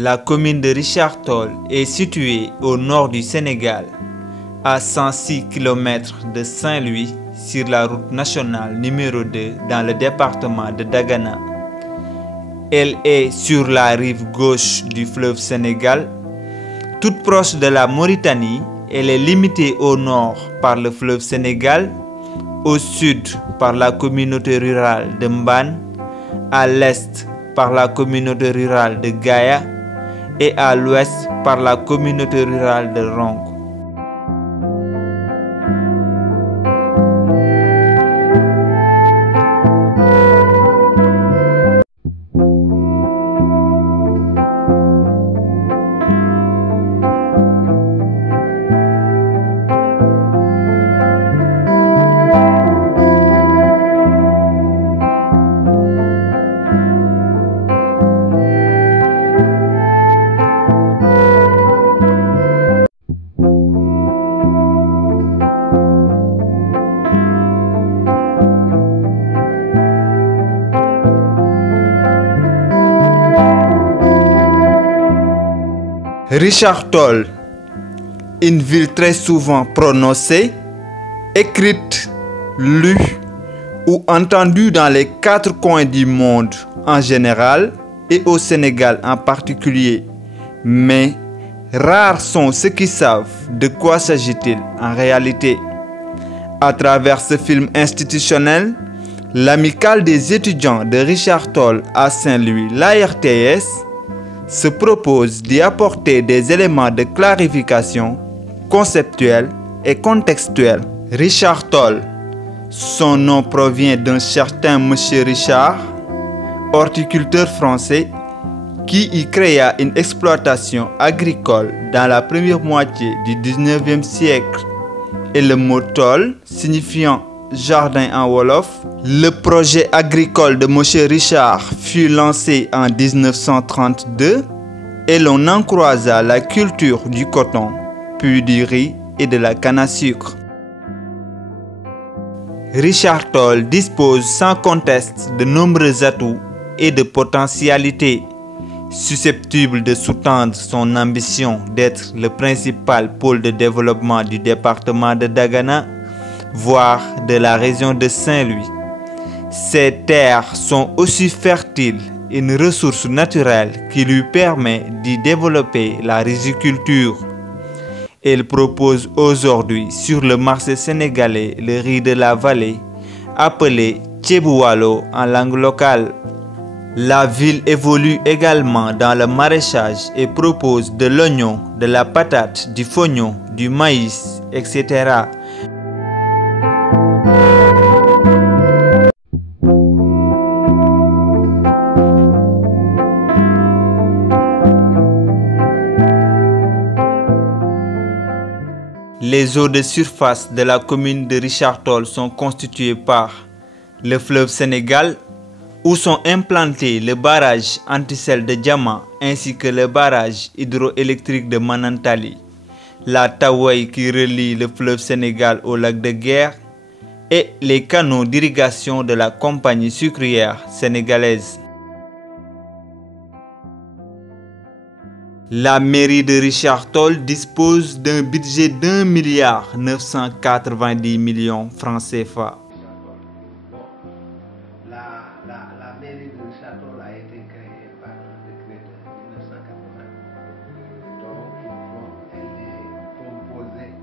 La commune de Richard Toll est située au nord du Sénégal, à 106 km de Saint-Louis, sur la route nationale numéro 2 dans le département de Dagana. Elle est sur la rive gauche du fleuve Sénégal, toute proche de la Mauritanie. Elle est limitée au nord par le fleuve Sénégal, au sud par la communauté rurale de Mbane, à l'est par la communauté rurale de Gaïa et à l'ouest par la communauté rurale de Ronk. Richard Toll, une ville très souvent prononcée, écrite, lue ou entendue dans les 4 coins du monde en général et au Sénégal en particulier. Mais rares sont ceux qui savent de quoi s'agit-il en réalité. À travers ce film institutionnel, l'Amicale des étudiants de Richard Toll à Saint-Louis, l'ARTS, se propose d'y apporter des éléments de clarification conceptuelle et contextuelle. Richard Toll, son nom provient d'un certain Monsieur Richard, horticulteur français, qui y créa une exploitation agricole dans la première moitié du 19e siècle. Et le mot Toll, signifiant jardin en Wolof, le projet agricole de Monsieur Richard fut lancé en 1932 et l'on en croisa la culture du coton, puis du riz et de la canne à sucre. Richard Toll dispose sans conteste de nombreux atouts et de potentialités susceptibles de sous-tendre son ambition d'être le principal pôle de développement du département de Dagana, voire de la région de Saint-Louis. Ces terres sont aussi fertiles, une ressource naturelle qui lui permet d'y développer la riziculture. Elle propose aujourd'hui sur le marché sénégalais le riz de la vallée, appelé Tchéboualo en langue locale. La ville évolue également dans le maraîchage et propose de l'oignon, de la patate, du fognon, du maïs, etc. Les eaux de surface de la commune de Richard Toll sont constituées par le fleuve Sénégal, où sont implantés le barrage anti-sel de Diama ainsi que le barrage hydroélectrique de Manantali, la Taouaï qui relie le fleuve Sénégal au lac de Guerre et les canaux d'irrigation de la compagnie sucrière sénégalaise. La mairie de Richard Toll dispose d'un budget d'1,990 milliard francs CFA. La mairie de Richard Toll a été créée par un décret de 1980. Donc, elle est composée,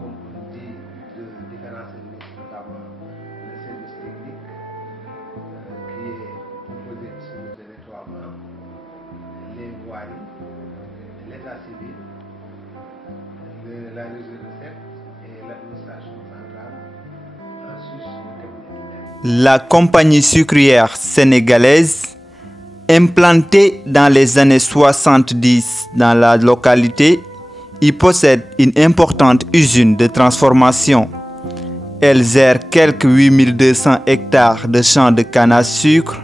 comme on dit, de différents services, notamment le service technique, qui est composé sur le territoire, les voiries, l'état civil, la régie de recettes et l'administration centrale, ensuite le cabinet. La compagnie sucrière sénégalaise, implantée dans les années 70 dans la localité, y possède une importante usine de transformation. Elle gère quelques 8200 hectares de champs de canne à sucre,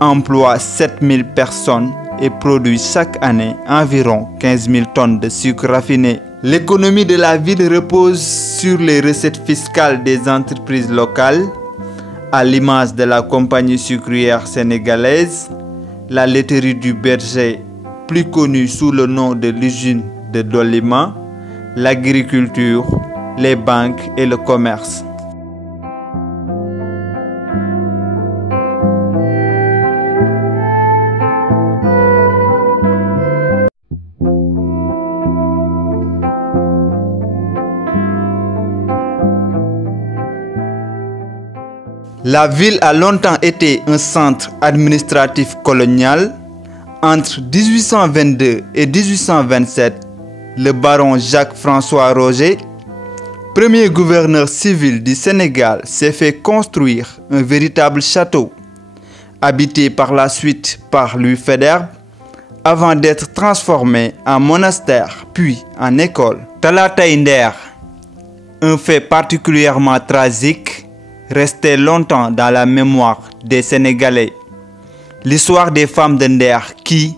emploie 7000 personnes et produit chaque année environ 15 000 tonnes de sucre raffiné. L'économie de la ville repose sur les recettes fiscales des entreprises locales, à l'image de la compagnie sucrière sénégalaise, la laiterie du Berger, plus connue sous le nom de l'usine de Dolima, l'agriculture, les banques et le commerce. La ville a longtemps été un centre administratif colonial. Entre 1822 et 1827, le baron Jacques-François Roger, premier gouverneur civil du Sénégal, s'est fait construire un véritable château, habité par la suite par Louis Faidherbe, avant d'être transformé en monastère puis en école. Talatay Nder, un fait particulièrement tragique, restait longtemps dans la mémoire des Sénégalais. L'histoire des femmes de Nder qui,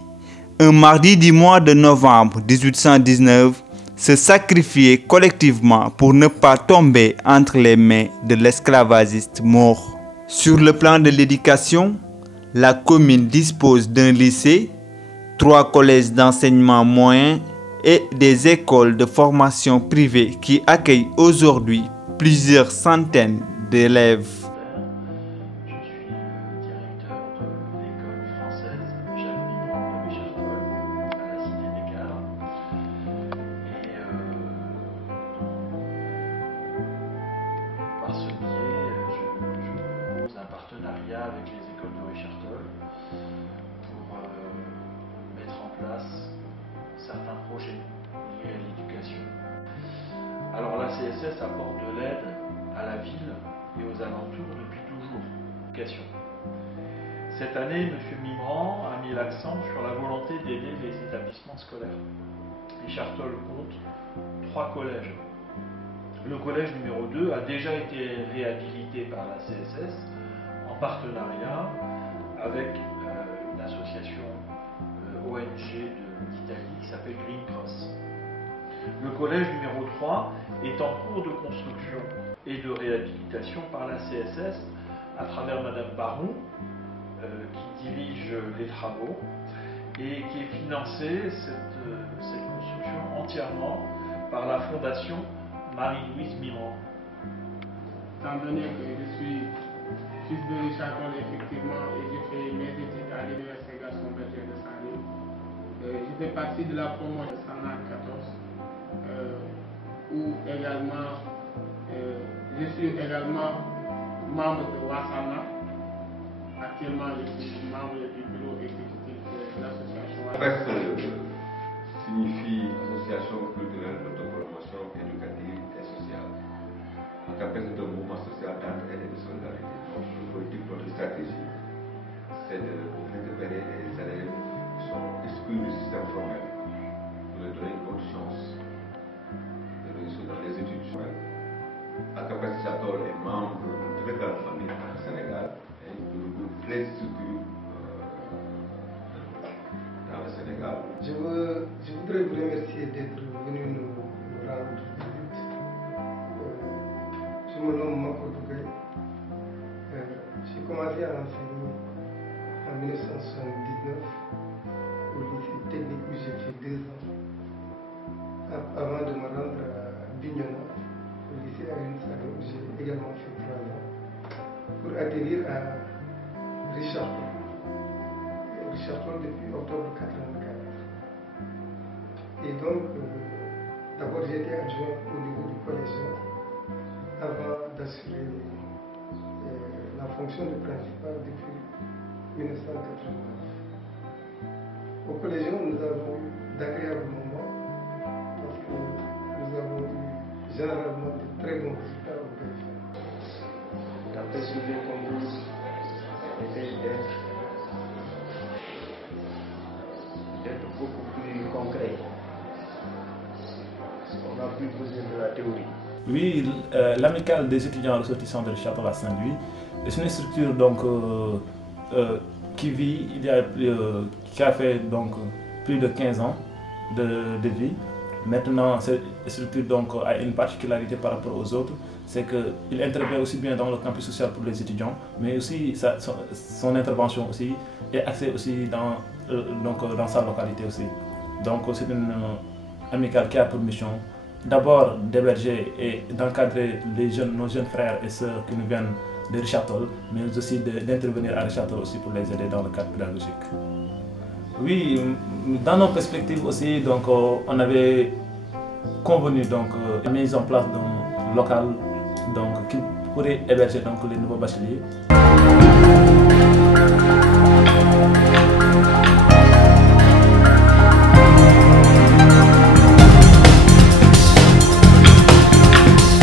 un mardi du mois de novembre 1819, se sacrifiaient collectivement pour ne pas tomber entre les mains de l'esclavagiste mort. Sur le plan de l'éducation, la commune dispose d'un lycée, 3 collèges d'enseignement moyen et des écoles de formation privées qui accueillent aujourd'hui plusieurs centaines d'élèves. Je suis directeur de l'école française Jacques Mimran de Richard-Toll à la Cité des Cadres. Et par ce biais, je propose un partenariat avec les écoles de Richard-Toll pour mettre en place certains projets liés à l'éducation. Alors la CSS apporte de l'aide à la ville et aux alentours depuis toujours. Cette année, M. Mimran a mis l'accent sur la volonté d'aider les établissements scolaires. Richard-Toll compte 3 collèges. Le collège numéro 2 a déjà été réhabilité par la CSS en partenariat avec une association ONG d'Italie qui s'appelle Green Cross. Le collège numéro 3 est en cours de construction et de réhabilitation par la CSS à travers Madame Baron, qui dirige les travaux et qui est financée, cette construction, entièrement par la Fondation Marie-Louise Mimran. Étant donné que je suis fils de Richard-Toll, effectivement, et j'ai fait mes études à l'Université Gaston Berger de Saint-Louis, je fais partie de la promotion de Sanat 14, où également je suis également membre de Wassana. Actuellement, je suis membre du bureau exécutif de l'association. APES signifie Association culturelle d'autopromotion éducative et sociale. Donc APES est un mouvement social d'entraide et de solidarité. Donc le politique, notre stratégie, c'est de récupérer les élèves qui sont exclus du système formel pour leur donner une bonne chance de réussir dans les études formelles. APES Richard-Toll est membre de très belle famille au Sénégal et il regroupe 13 structures dans le Sénégal. Je voudrais vous remercier d'être venu nous rendre visite. Je me nomme Makodou Gueye. J'ai commencé à enseigner en 1979 au lycée technique où j'ai fait 2 ans. Avant de me rendre à Bignona, au lycée Aline Sado, où j'ai également fait 3 ans, pour atterrir à Richard-Toll. Richard-Toll depuis octobre 1984. Et donc, d'abord j'étais adjoint au niveau du collège avant d'assurer la fonction de principal depuis 1989. Au collège, nous avons eu d'agréables moments parce que nous avons eu généralement de très bons résultats au collège. D'après ce que j'ai compris, essaye d'être beaucoup plus concret. On a plus besoin de la théorie. Oui, l'amicale des étudiants ressortissants de Richard-Toll à Saint-Louis est une structure donc, qui vit, qui a fait donc plus de 15 ans de vie. Maintenant, cette structure donc, a une particularité par rapport aux autres, c'est qu'il intervient aussi bien dans le campus social pour les étudiants, mais aussi son intervention aussi est axée aussi dans donc, dans sa localité aussi. Donc c'est une amicale qui a pour mission d'abord d'héberger et d'encadrer nos jeunes frères et sœurs qui nous viennent de Richard Toll, mais aussi d'intervenir à Richard Toll aussi pour les aider dans le cadre pédagogique. Oui, dans nos perspectives aussi, donc, on avait convenu donc, la mise en place d'un local donc, qui pourrait héberger donc, les nouveaux bacheliers.